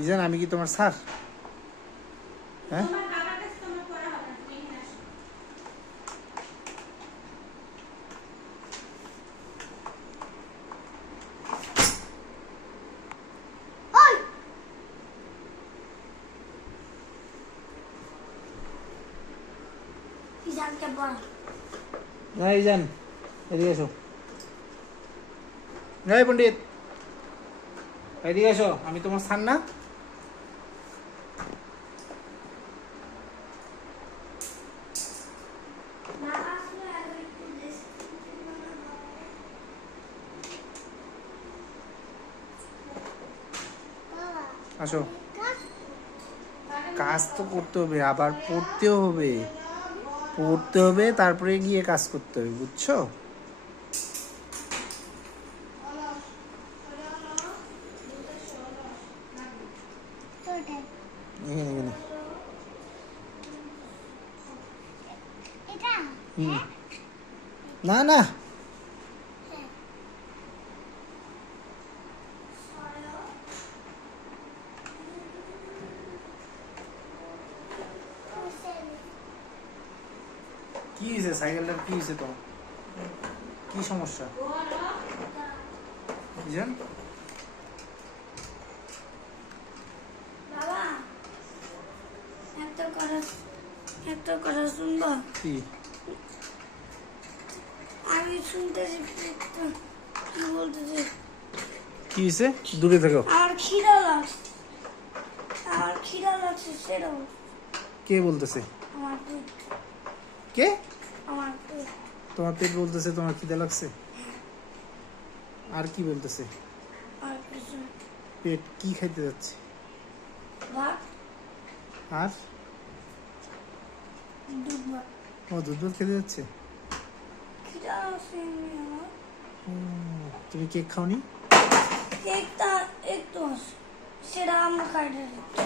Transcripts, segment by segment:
ইজান আমি কি তোমার স্যার? হ্যাঁ না ইজান এদিকে এসো। এই পণ্ডিত এদিকে এসো, আমি তোমার স্যার না? আসো, কাজ তো করতে হবে, আবার পড়তেও হবে, পড়তে হবে তারপরে গিয়ে কাজ করতে হবে, বুঝছো? এখানে না না কি হয়েছে সাইকেলটার, কি হয়েছে তোমার, কি সমস্যা? বুঝলেন বাবা, একটা কথা শুনবো? কি? আমি শুনতেছি, কি বলতেছি? কি হয়েছে? দূরে থাকো। আমার খিদা লাগছে সেটাও। কে বলতেছে? আমার পেট। কে? আমার পেট। তোমার পেট বলতেছে তোমার খিদে লাগছে? আর কি বলতেছে? আর কিছু না। পেট কি খাইতে যাচ্ছে? ভাত, আর দুধ ভাত। ও দুধ ভাত খেতে যাচ্ছে? খিদা লাগছে এমনি আমার। তুমি কেক খাওনি? কেকটা একটু আছে, সেটা আমরা খাইতে দিচ্ছি।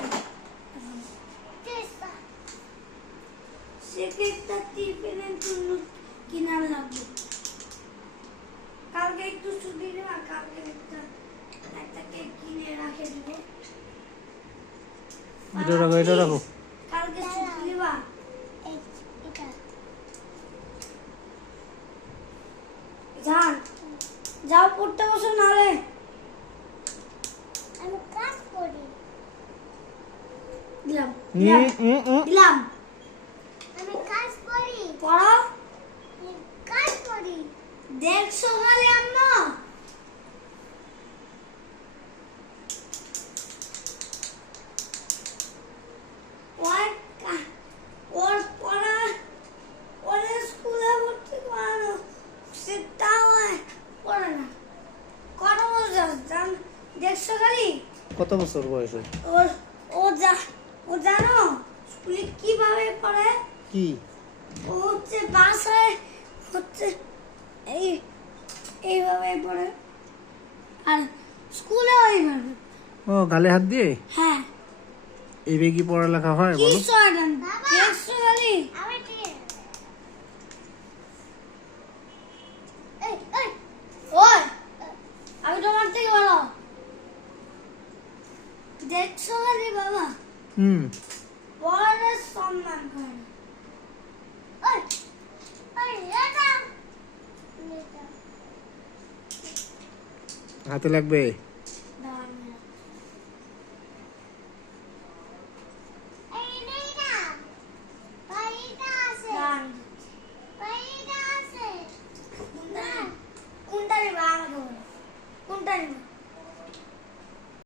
সে কেকটা টিফিনের জন্য কিনা লাগবে। কালকে একটু ছুটি দেবা, কালকে একটা কেক কিনে রাখে দিব। এটা রাখো, এটা রাখো। কালকে ছুটি দেবা। যান, যাও পড়তে বসো, নালে আমি কাজ করি। দিলাম দিলাম। আমি কাজ করি। পড়ো। কাজ করি। দেখছো খালি আম্মা? ওর পড়া, ওর স্কুলে ভর্তি করানো, সেটাও পড়ে না। কত বছর জান? দেখছো খালি? কত বছর বয়সে? ও জানো স্কুলে কিভাবে পড়ে? কি? ও হচ্ছে বাসায় হচ্ছে এইভাবে পড়ে, আর স্কুলে এইভাবে। ও গালে হাত দিয়ে? হ্যাঁ। এইভাবে কি পড়ালেখা হয় কি বলো? সরান দেখছো খালি? ওই, আমি তোমার থেকে বড়। দেখছো খালি বাবা? বড় সম্মান করে। হাতে লাগবে।